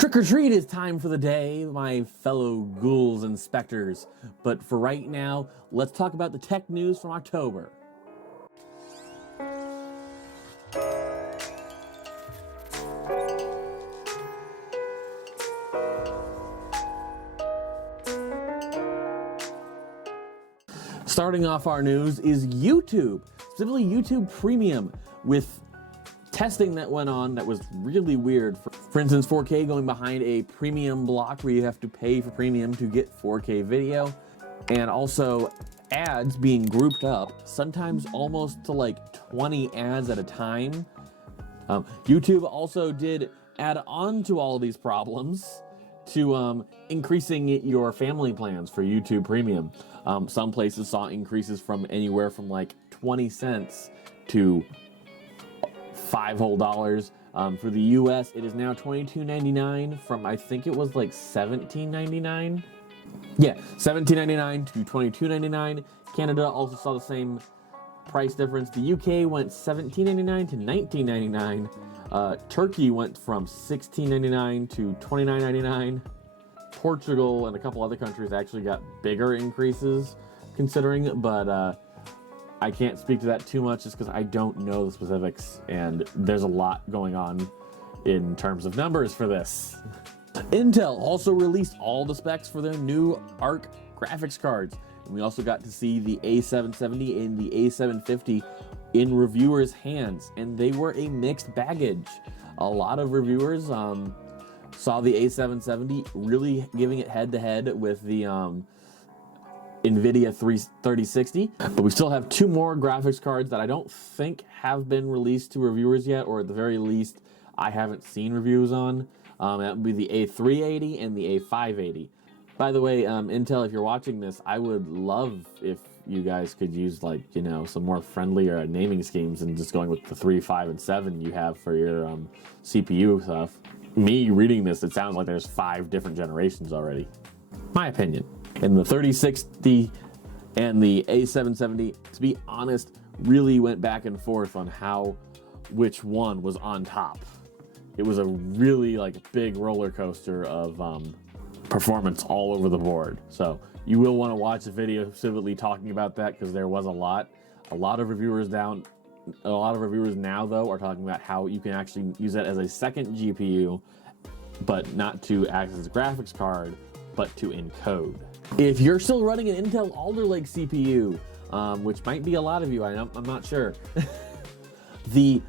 Trick or treat is time for the day, my fellow ghouls and specters. But for right now, let's talk about the tech news from October. Starting off our news is YouTube, specifically YouTube Premium, with testing that went on that was really weird. For instance, 4K going behind a premium block where you have to pay for premium to get 4K video, and also ads being grouped up, sometimes almost to like 20 ads at a time. YouTube also did add on to all of these problems to increasing your family plans for YouTube Premium. Some places saw increases from anywhere from like 20 cents to $5 whole. For the US, it is now $22.99 from, I think it was like $17.99. Yeah, $17.99 to $22.99. Canada also saw the same price difference. The UK went $17.99 to $19.99. Turkey went from $16.99 to $29.99. Portugal and a couple other countries actually got bigger increases considering, but I can't speak to that too much just because I don't know the specifics, and there's a lot going on in terms of numbers for this. Intel also released all the specs for their new ARC graphics cards, and we also got to see the A770 and the A750 in reviewers' hands, and they were a mixed baggage. A lot of reviewers saw the A770 really giving it head-to-head with the NVIDIA 3060, but we still have two more graphics cards that I don't think have been released to reviewers yet, or at the very least, I haven't seen reviews on. That would be the A380 and the A580. By the way, Intel, if you're watching this, I would love if you guys could use, like, you know, some more friendlier naming schemes and just going with the 3, 5, and 7 you have for your CPU stuff. Me reading this, it sounds like there's 5 different generations already. My opinion. And the 3060 and the A770, to be honest, really went back and forth on which one was on top. It was a really like big roller coaster of performance all over the board. So you will want to watch the video specifically talking about that, because there was a lot of reviewers now though are talking about how you can actually use that as a second GPU, but not to act as a graphics card, but to encode. If you're still running an Intel Alder Lake CPU, which might be a lot of you, I'm not sure, the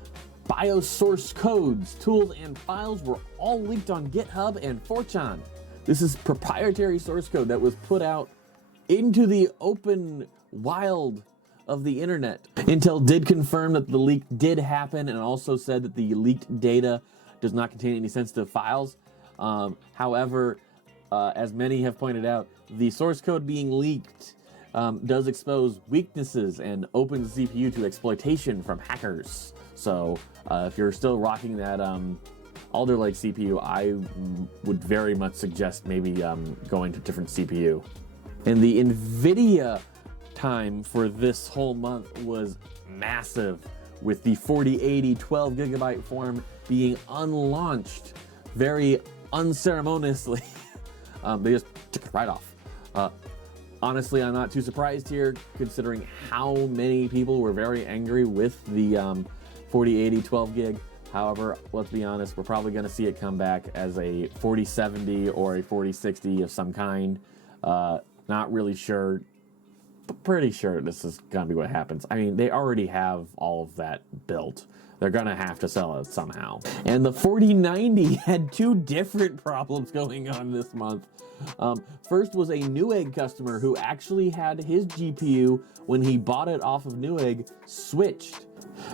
BIOS source codes, tools, and files were all leaked on GitHub and 4chan. This is proprietary source code that was put out into the open wild of the internet. Intel did confirm that the leak did happen, and also said that the leaked data does not contain any sensitive files. However, as many have pointed out, the source code being leaked does expose weaknesses and opens the CPU to exploitation from hackers. So if you're still rocking that Alder Lake CPU, I would very much suggest maybe going to a different CPU. And the NVIDIA time for this whole month was massive, with the 4080 12GB form being unlaunched very unceremoniously. They just took it right off. Honestly, I'm not too surprised here, considering how many people were very angry with the 4080 12GB. However, let's be honest, we're probably going to see it come back as a 4070 or a 4060 of some kind. Not really sure, but pretty sure this is going to be what happens. I mean, they already have all of that built. They're going to have to sell it somehow. And the 4090 had 2 different problems going on this month. First was a Newegg customer who actually had his GPU, when he bought it off of Newegg, switched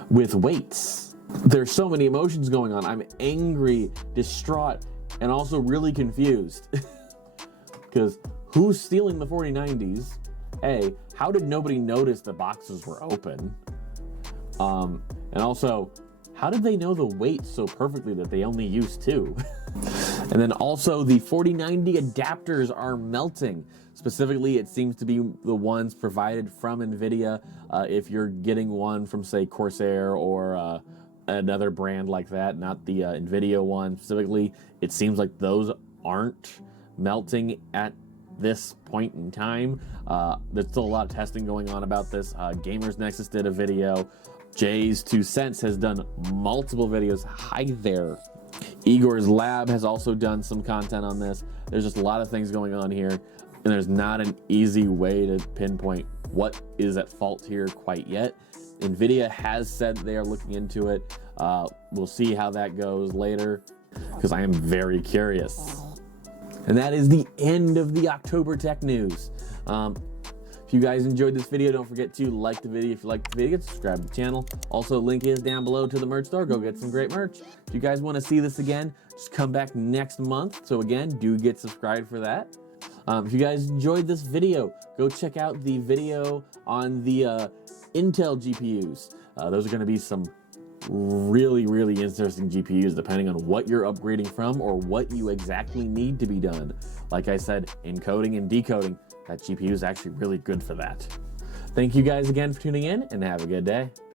with weights. There's so many emotions going on. I'm angry, distraught, and also really confused. Because who's stealing the 4090s? A, how did nobody notice the boxes were open? And also, how did they know the weight so perfectly that they only use 2? And then also, the 4090 adapters are melting. Specifically, it seems to be the ones provided from NVIDIA. If you're getting one from, say, Corsair or another brand like that, not the NVIDIA one specifically. It seems like those aren't melting at this point in time. There's still a lot of testing going on about this. Gamers Nexus did a video. Jay's 2 Cents has done multiple videos. Hi there. Igor's Lab has also done some content on this. There's just a lot of things going on here, and there's not an easy way to pinpoint what is at fault here quite yet. NVIDIA has said they are looking into it. We'll see how that goes later, because I am very curious. And that is the end of the October Tech News. If you guys enjoyed this video, don't forget to like the video. If you like the video, subscribe to the channel. Also, link is down below to the merch store. Go get some great merch. If you guys want to see this again, just come back next month. So again, do get subscribed for that. If you guys enjoyed this video, go check out the video on the Intel GPUs. Those are going to be some really interesting GPUs depending on what you're upgrading from or what you exactly need to be done. Like I said, encoding and decoding, that GPU is actually really good for that. Thank you guys again for tuning in, and have a good day.